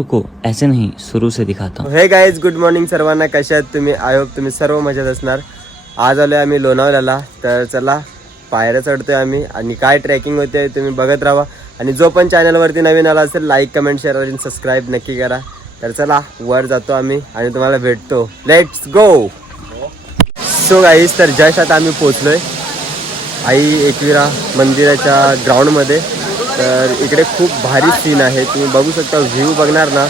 रुको ऐसे नहीं शुरू से दिखाता हूँ। हे गाईज, गुड मॉर्निंग सर्वांना. कशा आहात तुम्ही? आय होप तुम्ही सर्व मजेत असणार. आज आलोय आम्ही लोणावळ्याला. तर चला पायऱ्या चढतोय आम्ही आणि काय ट्रेकिंग होते तुम्ही बघत राहा. आणि जो पण चॅनलवरती नवीन आला असेल लाईक कमेंट शेअर आणि सबस्क्राईब नक्की करा. तर चला वर जातो आम्ही आणि तुम्हाला भेटतो. Let's go. सो गाईज, तर जस्ट आता आम्ही पोचलोय आई एकविरा मंदिराच्या ग्राउंडमध्ये. तर इकडे खूप भारी सीन आहे, तुम्ही बघू शकता. व्ह्यू बघणार ना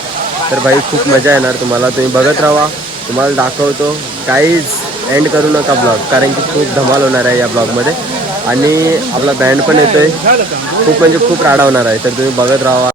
तर भाई खूप मजा येणार तुम्हाला. तुम्ही बघत राहा, तुम्हाला दाखवतो. काहीच एंड करू नका ब्लॉग, कारण की खूप धमाल होणार आहे या ब्लॉगमध्ये. आणि आपला बँड पण येतोय, खूप म्हणजे खूप राडा होणार आहे. तर तुम्ही बघत राहा.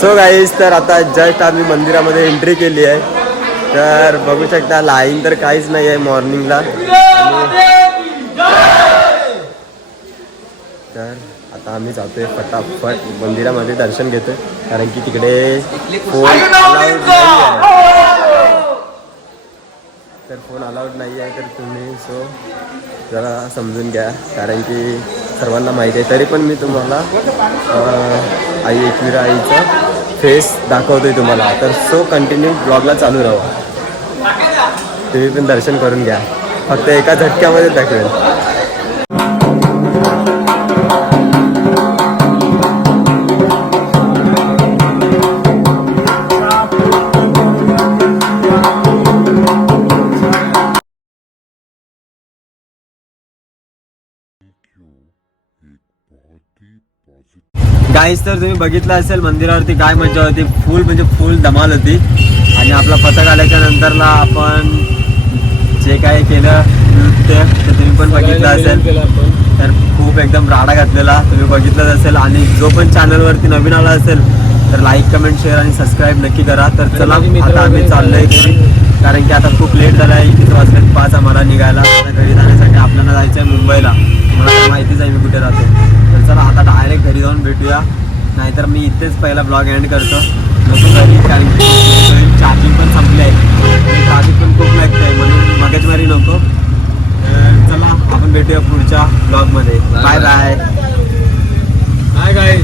सो गाईज, तर आता जस्ट आम्ही मंदिरामध्ये एंट्री केली आहे. तर बघू शकता लाईन तर काहीच नाही आहे मॉर्निंगला. तर आता आम्ही जातोय फटाफट मंदिरामध्ये दर्शन घेतोय, कारण की तिकडे फोन अलाउड नाही आहे. तर फोन अलाउड नाही आहे, तर तुम्ही सो जरा समजून घ्या, कारण की सर्वांना माहिती आहे, तरी पण मी तुम्हाला आई एकविरा आईचा फेस दाखवतोय तुम्हाला. तर सो कंटिन्यू ब्लॉगला चालू राहा, तुम्ही पण दर्शन करून घ्या. फक्त एका झटक्यामध्ये दाखवेल. गाईस, तर तुम्ही बघितलं असेल मंदिरावरती काय मजा होती. फुल म्हणजे फुल धमाल होती. आणि आपला पथक आल्याच्या नंतरला आपण जे काय केलं नृत्य ते तुम्ही पण बघितलं असेल. तर खूप एकदम राडा घातलेला तुम्ही बघितलंच असेल. आणि जो पण चॅनलवरती नवीन आला असेल तर लाईक, कमेंट, शेअर आणि सबस्क्राईब नक्की करा. तर चला आता आम्ही चाललोय घरी, कारण की आता खूप लेट झाला आहे. 1:05 आम्हाला निघायला. आता घरी जाण्यासाठी आपल्याला जायचं आहे मुंबईला. मला माहितीच आहे मी कुठे राहतो. तर चला आता डायरेक्ट घरी जाऊन भेटूया, नाहीतर मी इथेच पहिला ब्लॉग एंड करतो. नको घरी, कारण की चार्जिंग पण संपली आहे, ट्रॅफिक पण खूप लागतं आहे, म्हणून मगजमारी नको. चला आपण भेटूया पुढच्या ब्लॉगमध्ये. Bye bye. काय